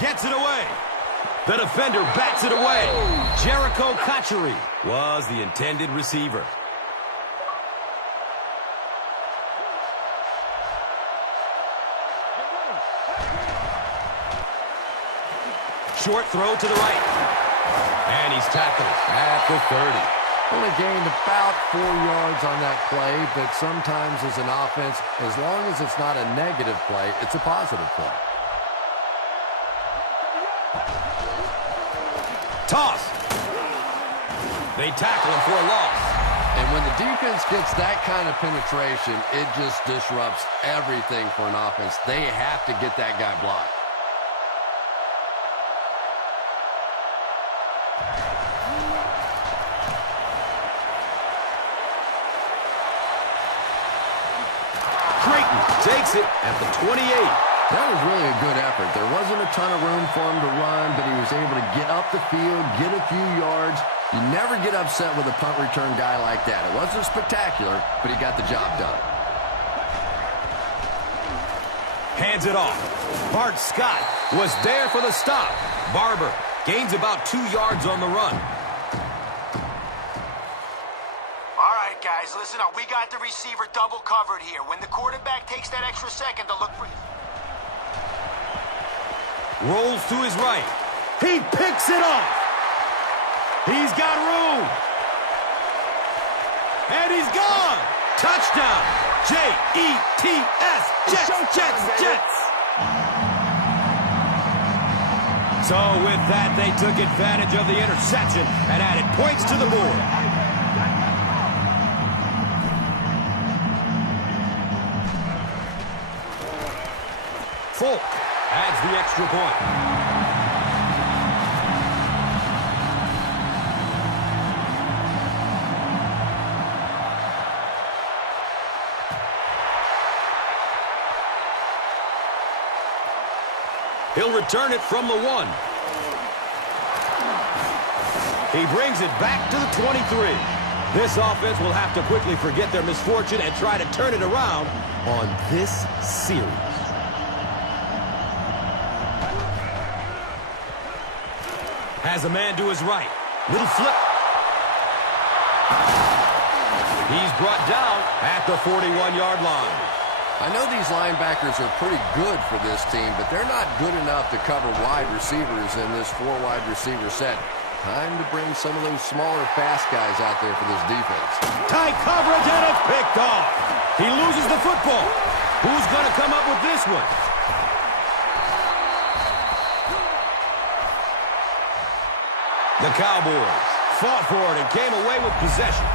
Gets it away. The defender bats it away. Jericho Kochary was the intended receiver. Short throw to the right. And he's tackled at the 30. Only gained about 4 yards on that play, but sometimes as an offense, as long as it's not a negative play, it's a positive play. Toss. They tackle him for a loss. And when the defense gets that kind of penetration, it just disrupts everything for an offense. They have to get that guy blocked. Takes it at the 28. That was really a good effort. There wasn't a ton of room for him to run, but he was able to get up the field, get a few yards. You never get upset with a punt return guy like that. It wasn't spectacular, but he got the job done. Hands it off. Bart Scott was there for the stop. Barber gains about 2 yards on the run. Guys, listen up. We got the receiver double covered here. When the quarterback takes that extra second to look for... Rolls to his right. He picks it off. He's got room. And he's gone. Touchdown. J-E-T-S. Jets, Jets, Jets. So with that, they took advantage of the interception and added points to the board. Folk adds the extra point. He'll return it from the 1. He brings it back to the 23. This offense will have to quickly forget their misfortune and try to turn it around on this series. Has a man to his right. Little flip. He's brought down at the 41-yard line. I know these linebackers are pretty good for this team, but they're not good enough to cover wide receivers in this 4-wide receiver set. Time to bring some of those smaller, fast guys out there for this defense. Tight coverage, and it's picked off. He loses the football. Who's going to come up with this one? The Cowboys fought for it and came away with possession.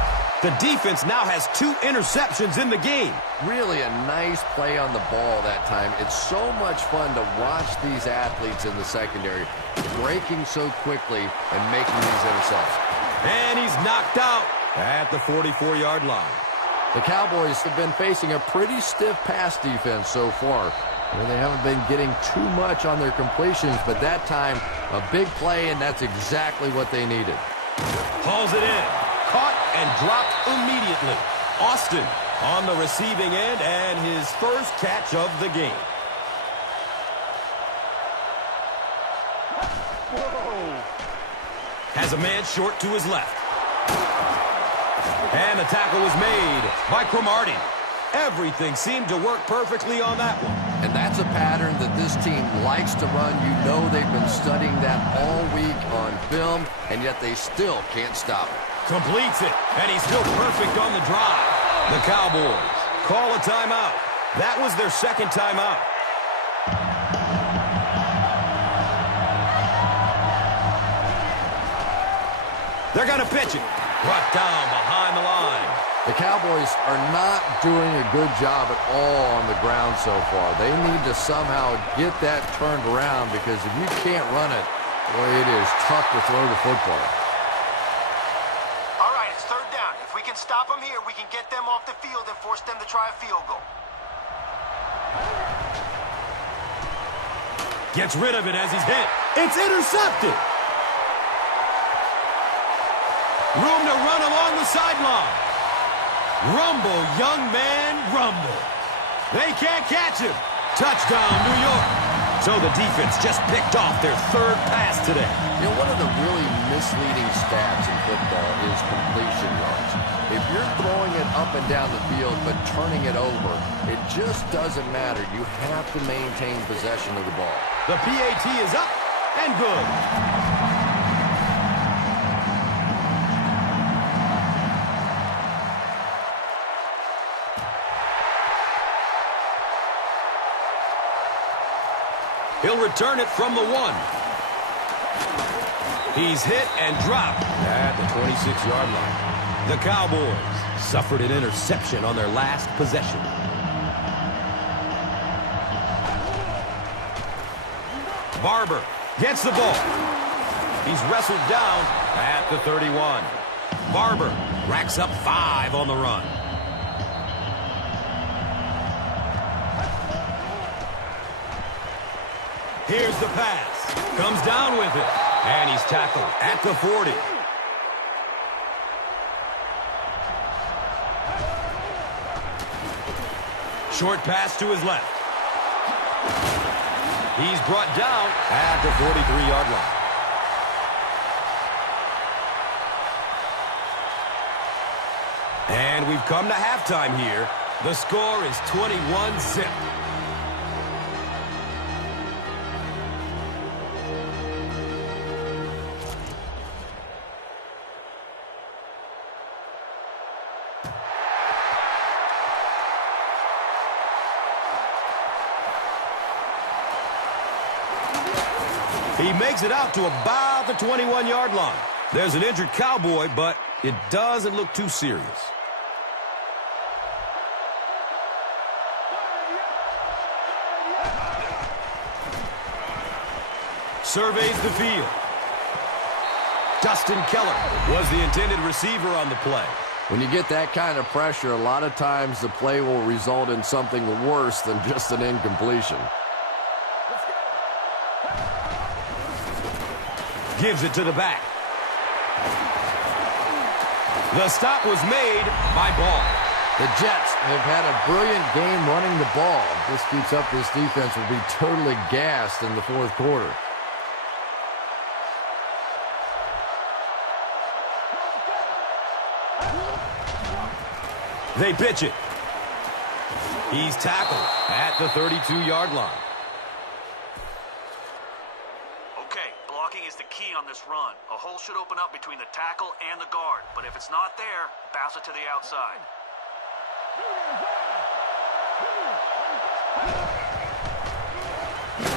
The defense now has 2 interceptions in the game. Really a nice play on the ball that time. It's so much fun to watch these athletes in the secondary breaking so quickly and making these interceptions. And he's knocked out at the 44-yard line. The Cowboys have been facing a pretty stiff pass defense so far. They haven't been getting too much on their completions, but that time, a big play, and that's exactly what they needed. Hauls it in. Caught and dropped immediately. Austin on the receiving end and his first catch of the game. Whoa. Has a man short to his left. And the tackle was made by Cromartie. Everything seemed to work perfectly on that one. And that's a pattern that this team likes to run. You know they've been studying that all week on film, and yet they still can't stop it. Completes it, and he's still perfect on the drive. The Cowboys call a timeout. That was their second timeout. They're going to pitch it. Brought down behind the line. The Cowboys are not doing a good job at all on the ground so far. They need to somehow get that turned around, because if you can't run it, boy, it is tough to throw the football. All right, it's third down. If we can stop them here, we can get them off the field and force them to try a field goal. Gets rid of it as he's hit. It's intercepted. Room to run along the sideline. Rumble, young man, rumble. They can't catch him. Touchdown, New York. So the defense just picked off their third pass today. You know, one of the really misleading stats in football is completion yards. If you're throwing it up and down the field but turning it over, it just doesn't matter. You have to maintain possession of the ball. The PAT is up and good. He'll return it from the 1. He's hit and dropped at the 26-yard line. The Cowboys suffered an interception on their last possession. Barber gets the ball. He's wrestled down at the 31. Barber racks up 5 on the run. Here's the pass. Comes down with it. And he's tackled at the 40. Short pass to his left. He's brought down at the 43-yard line. And we've come to halftime here. The score is 21-zip. He makes it out to about the 21-yard line. There's an injured Cowboy, but it doesn't look too serious. Surveys the field. Dustin Keller was the intended receiver on the play. When you get that kind of pressure, a lot of times the play will result in something worse than just an incompletion. Gives it to the back. The stop was made by Ball. The Jets have had a brilliant game running the ball. If this keeps up, this defense will be totally gassed in the fourth quarter. They pitch it. He's tackled at the 32-yard line. Key on this run. A hole should open up between the tackle and the guard, but if it's not there, bounce it to the outside.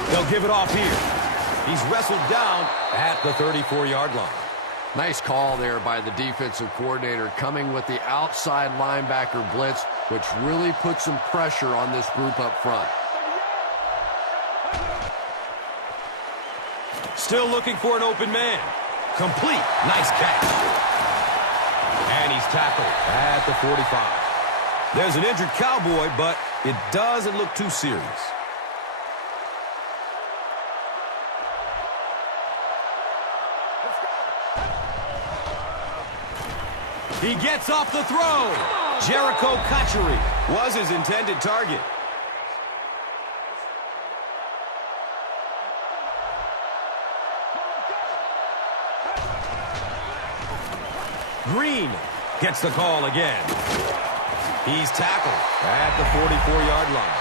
They'll give it off here. He's wrestled down at the 34-yard line. Nice call there by the defensive coordinator, coming with the outside linebacker blitz, which really puts some pressure on this group up front. Still looking for an open man. Complete. Nice catch. And he's tackled at the 45. There's an injured Cowboy, but it doesn't look too serious. He gets off the throw. Jericho Cotchery was his intended target. Green gets the call again. He's tackled at the 44-yard line.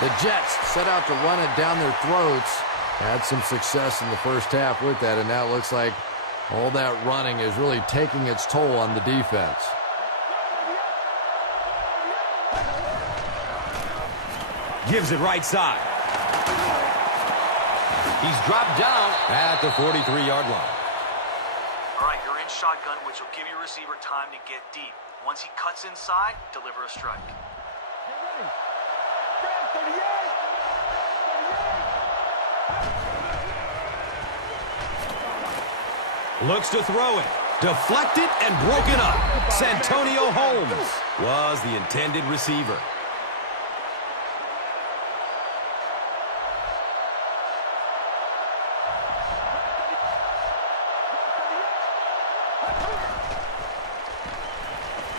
The Jets set out to run it down their throats. Had some success in the first half with that, and now it looks like all that running is really taking its toll on the defense. Gives it right side. He's dropped down at the 43-yard line. All right, you're in shotgun, which will give your receiver time to get deep. Once he cuts inside, deliver a strike. Looks to throw it. Deflected and broken up. Santonio Holmes was the intended receiver.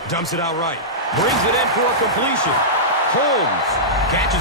Dumps it out right. Brings it in for a completion. Holmes catches it.